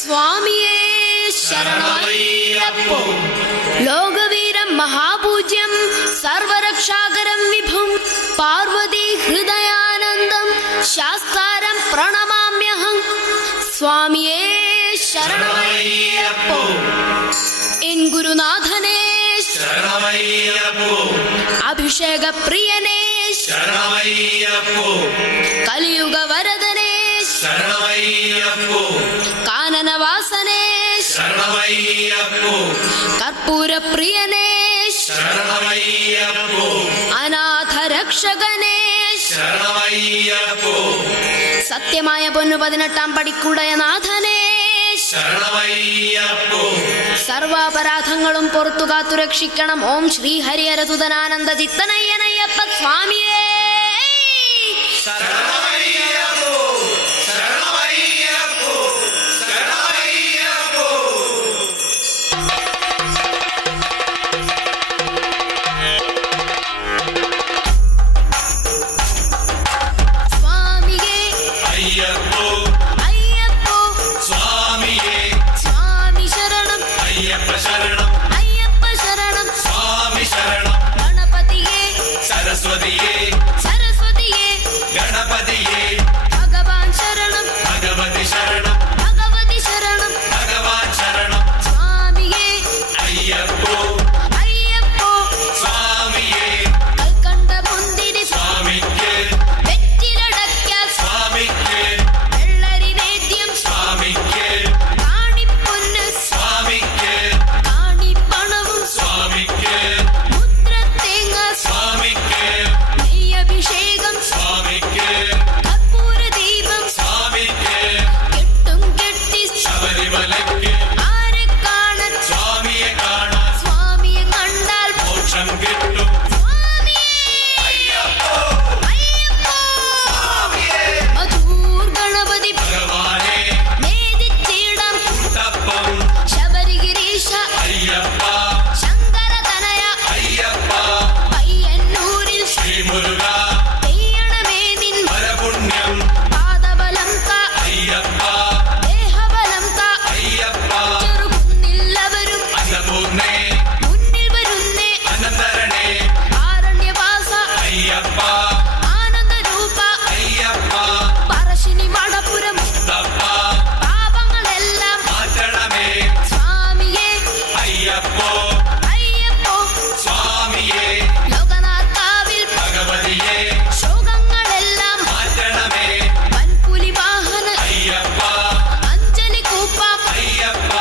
സ്വാമിയേ ശരണമയ്യപ്പോ. ലോകവീരം മഹാപൂജ്യം സർവരക്ഷാകരം വിഭും പാർവതി ഹൃദയാനന്ദം ശാസ്താരം പ്രണമാമ്യഹം. സ്വാമിയേ ശരണമയ്യപ്പോ. എൻ ഗുരുനാഥനേ ശരണമയ്യപ്പോ. അഭിഷേക പ്രിയനേ ശരണമയ്യപ്പോ. കലിയുഗ വരദനേ ശരണമയ്യപ്പോ. കാനനവാസനേ ശരണമയ്യപ്പോ. കർപ്പൂര പ്രിയനേ ശരണമയ്യപ്പോ. അനാഥ രക്ഷകനേ ശരണമയ്യപ്പോ. സത്യമായ പൊന്നു 18 പടിക്കുടയ നാഥനേ ശരണമയ്യപ്പോ. സർവാപരാധങ്ങളും പുറത്തു കാത്തു രക്ഷിക്കണം. ഓം ശ്രീ ഹരിഹരസുതനാനന്ദ ചിത്തനയ്യനയ്യപ്പ സ്വാമിയേ ശരണമയ്യപ്പോ. ശരണമയ്യപ്പോ. ശരണമയ്യപ്പോ. സ്വാമിയേ അയ്യപ്പോ. അയ്യപ്പോ സ്വാമിയേ സ്വാമി ശരണം. അയ്യപ്പ ശരണം. അയ്യപ്പ ശരണം. സ്വാമി ശരണം. ഗണപതിയേ സരസ്വതിയേ സരസ്വതിയേ ഗണപതിയേ ഭഗവാൻ ശരണം. ഭഗവതി ശരണം. ഭഗവതി ശരണം. ഭഗവാൻ ശരണം. സ്വാമിയേ അയ്യപ്പോ. അയ്യപ്പോ സ്വാമിയേ കൽക്കണ്ട മുന്തിരി സ്വാമിക്ക്. വെറ്റിലടയ്ക്ക സ്വാമിക്ക്. വെള്ളരി നേദ്യം സ്വാമിക്ക്. കാണിപ്പൊന്ന് സ്വാമിക്ക്. കാണിപ്പണവും സ്വാമിക്ക്. മുദ്രത്തേങ്ങ സ്വാമിക്ക്. നെയ്യഭിഷേകം സ്വാമിക്ക്. കർപ്പൂര ദീപം സ്വാമിക്ക്. കെട്ടും കെട്ടി ശബരിമലയ്ക്ക് ആരെ കാണാൻ സ്വാമിയെ കാണാൻ സ്വാമിയെ കണ്ടാൽ മോക്ഷം കിട്ടും. സ്വാമിയേ അയ്യപ്പോ. അയ്യപ്പോ സ്വാമിയേ മധൂർ ഗണപതി ഭഗവാനേ മേദിച്ചിടം കുട്ടപ്പം. ശബരിഗിരീശ അയ്യപ്പ. ശങ്കരതനയ അയ്യപ്പ. പയ്യന്നൂരിൽ ശ്രീമുരുക പെയ്യണമേ നിൻ പരപുണ്യം. പാദബലം താ അയ്യപ്പ. ദേഹബലം താ അയ്യപ്പ. ചെറുകുന്നില്ലവരും അന്നപൂർണേ മുന്നിൽ വരുന്നേ അനന്തരണേ. ആരണ്യവാസ അയ്യപ്പ. ആനന്ദരൂപ അയ്യപ്പ. പറശ്ശിനി മടപ്പുരം തപ്പ പാപങ്ങളെല്ലാം മാറ്റണമേ. സ്വാമിയേ അയ്യപ്പോ. അയ്യപ്പോ സ്വാമിയേ ലോകനാഥാവിൽ ഭഗവതിയെ ശോകങ്ങളെല്ലാം മാറ്റണമേ. വൻപുലി വാഹന അയ്യപ്പ. അഞ്ജലി കൂപ്പാം അയ്യപ്പ.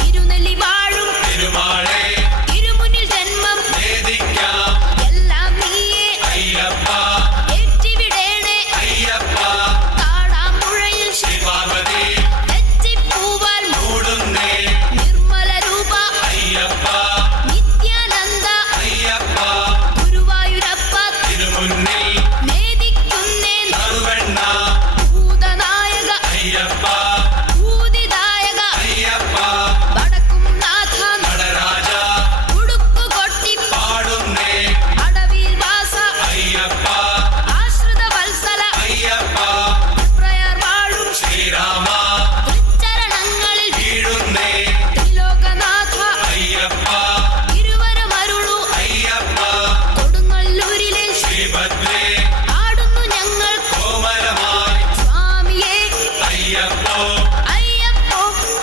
തിരുനെല്ലി വാഴും തിരുമാളെ തിരുമുന്നിൽ ജന്മം വേദിക്കാം. എല്ലാം നീയേ അയ്യപ്പ. ഏറ്റിവിടേണേ അയ്യപ്പ. കാടാമ്പുഴയിൽ ശ്രീപാർവതി തെച്ചിപ്പൂവാൽ മൂടുന്നേ. നിർമ്മല രൂപ അയ്യപ്പ. നിത്യാനന്ദ അയ്യപ്പ. ഗുരുവായൂരപ്പ തിരുമുന്നിൽ നേദിക്കുന്നേ നറുവെണ്ണ. ഭൂതനായക അയ്യപ്പ. ഭൂതിദായക അയ്യപ്പ. വടക്കും നാഥ നടരാജ ഉടുക്കുകൊട്ടി പാടുന്നേ. അടവിൽ വാസ അയ്യപ്പ. ആശ്രിത വത്സല അയ്യപ്പ. പ്രയർ വാഴും ശ്രീരാമ തൃച്ചരണങ്ങളിൽ വീഴുന്നേ. ത്രിലോകനാഥ അയ്യപ്പ. ഇരുവരമരുളു അയ്യപ്പ. കൊടുങ്ങല്ലൂരിലെ ശ്രീഭദ്രേ പാടുന്നു ഞങ്ങൾ കോമരമായി. സ്വാമിയേ അയ്യപ്പോ. അയ്യപ്പോ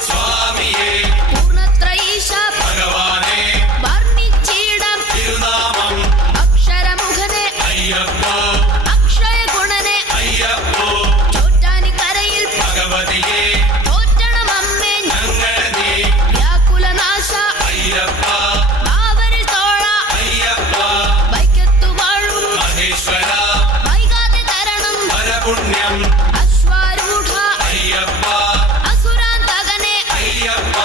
സ്വാമിയേ പൂർണ്ണത്രയീശ ഭഗവാനേ വർണ്ണിച്ചിടം തിരുനാമം. അക്ഷരമുഖനെ അയ്യപ്പോ. അക്ഷയ ഗുണനെ അയ്യപ്പോ. ചോറ്റാനിക്കരയിൽ ഭഗവതിയെ തോറ്റണമമ്മേ ഞങ്ങളെ നീ. വ്യാകുലനാശ അയ്യപ്പ. ബാവരിൽ തോഴ അയ്യപ്പ. വൈക്കത്തു വാഴും മഹേശ്വര വൈകാതെ തരണം പരപുണ്യം. അശ്വാരൂഢ അയ്യപ്പ. അസുരാന്തകനെ അയ്യപ്പ.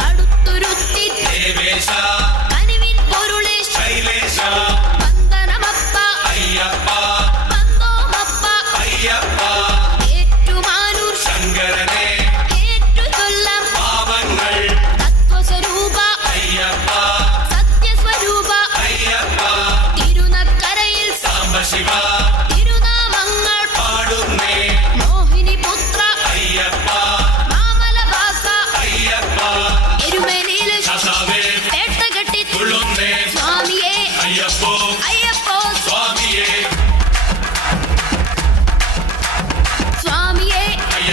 കടുത്തുരുത്തി ദേവേശ കനിവിൻ പൊരുളേ ശൈലേശ. വന്ദനമപ്പ അയ്യപ്പ. വന്ദോമപ്പ അയ്യപ്പ. ഏറ്റുമാനൂർ ശങ്കരനെ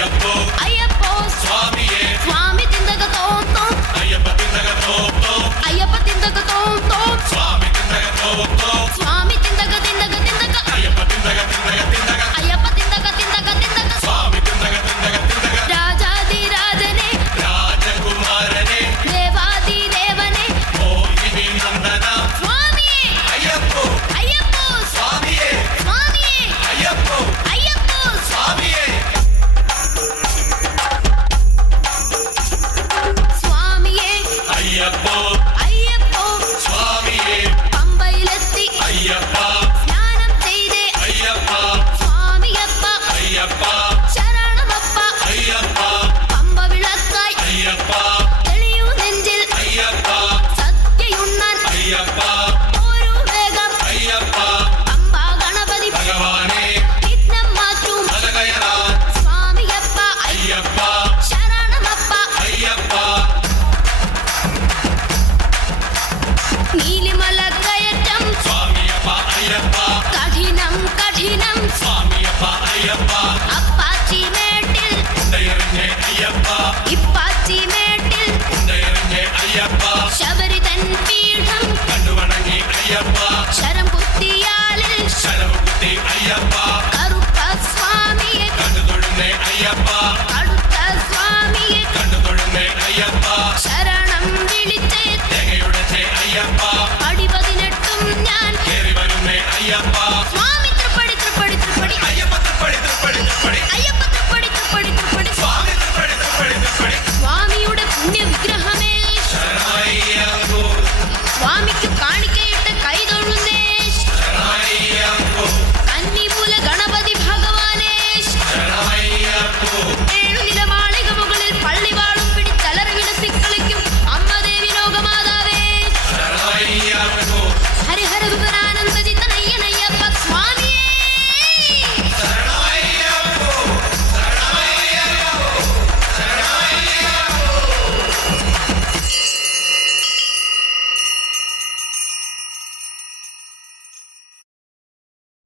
അയ്യപ്പോ അയ്യപ്പോ സ്വാമിയേ സ്വാമി തിന്തക തോം തോം അയ്യപ്പ തിന്തക തോം തോം അയ്യപ്പ തിന്തക തോം തോം സ്വാമി തിന്തക തോം തോം സ്വാമി തിന്തക തിന്തക തിന്തക അയ്യപ്പ തിന്തക തിന്തക തിന്തക അയ്യപ്പ തിന്തക തിന്തക തിന്തക സ്വാമി തിന്തക തിന്തക തിന്തക രാജാധിരാജനെ രാജകുമാരനെ ദേവാദിദേവനെ മോഹിനി നന്ദന സ്വാമിയേ അയ്യപ്പോ അയ്യപ്പോ സ്വാമിയേ സ്വാമിയേ അയ്യപ്പോ അയ്യപ്പോ സ്വാമിയേ സ്വാമിയേ അയ്യപ്പോ അയ്യപ്പോ സ്വാമിയേ പമ്പയിലെത്തി അയ്യപ്പ സ്നാനം ചെയ്തേ അയ്യപ്പ സ്വാമിയപ്പ അയ്യപ്പ ശരണമപ്പ അയ്യപ്പ പമ്പ വിളക്കായി അയ്യപ്പ തെളിയൂ നെഞ്ചിൽ അയ്യപ്പ സത്യയുണ്ണാൻ അയ്യപ്പ ഒരു വേഗം അയ്യപ്പ പമ്പ ഗണപതി ഭഗവാനെ വിഘ്നം മാറ്റും മലകയറാൻ സ്വാമിയപ്പ അയ്യപ്പ ശരണമപ്പ അയ്യപ്പ നീലിമല കയറ്റം സ്വാമിയപ്പ അയ്യപ്പ കഠിനം കഠിനം സ്വാമിയപ്പ അയ്യപ്പ അപ്പാച്ചി മേട്ടിൽ ഉണ്ടയെറിഞ്ഞേ അയ്യപ്പ ഇപ്പാച്ചി മേട്ടിൽ ഉണ്ടയെറിഞ്ഞേ അയ്യപ്പ ശബരിതൻ പീഠം കണ്ടുവണങ്ങി അയ്യപ്പ ശരം കുത്തിയാലിൽ ശരവ് കുത്തി അയ്യപ്പ കറുപ്പ സ്വാമിയെ കണ്ടു തൊഴുന്നേ അയ്യപ്പ കടുത്ത സ്വാമിയെ കണ്ടു തൊഴുന്നേ അയ്യപ്പ